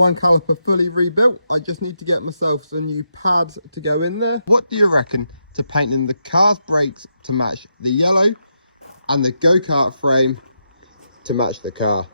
One caliper fully rebuilt. I just need to get myself some new pads to go in there. What do you reckon to painting the car's brakes to match the yellow and the go-kart frame to match the car?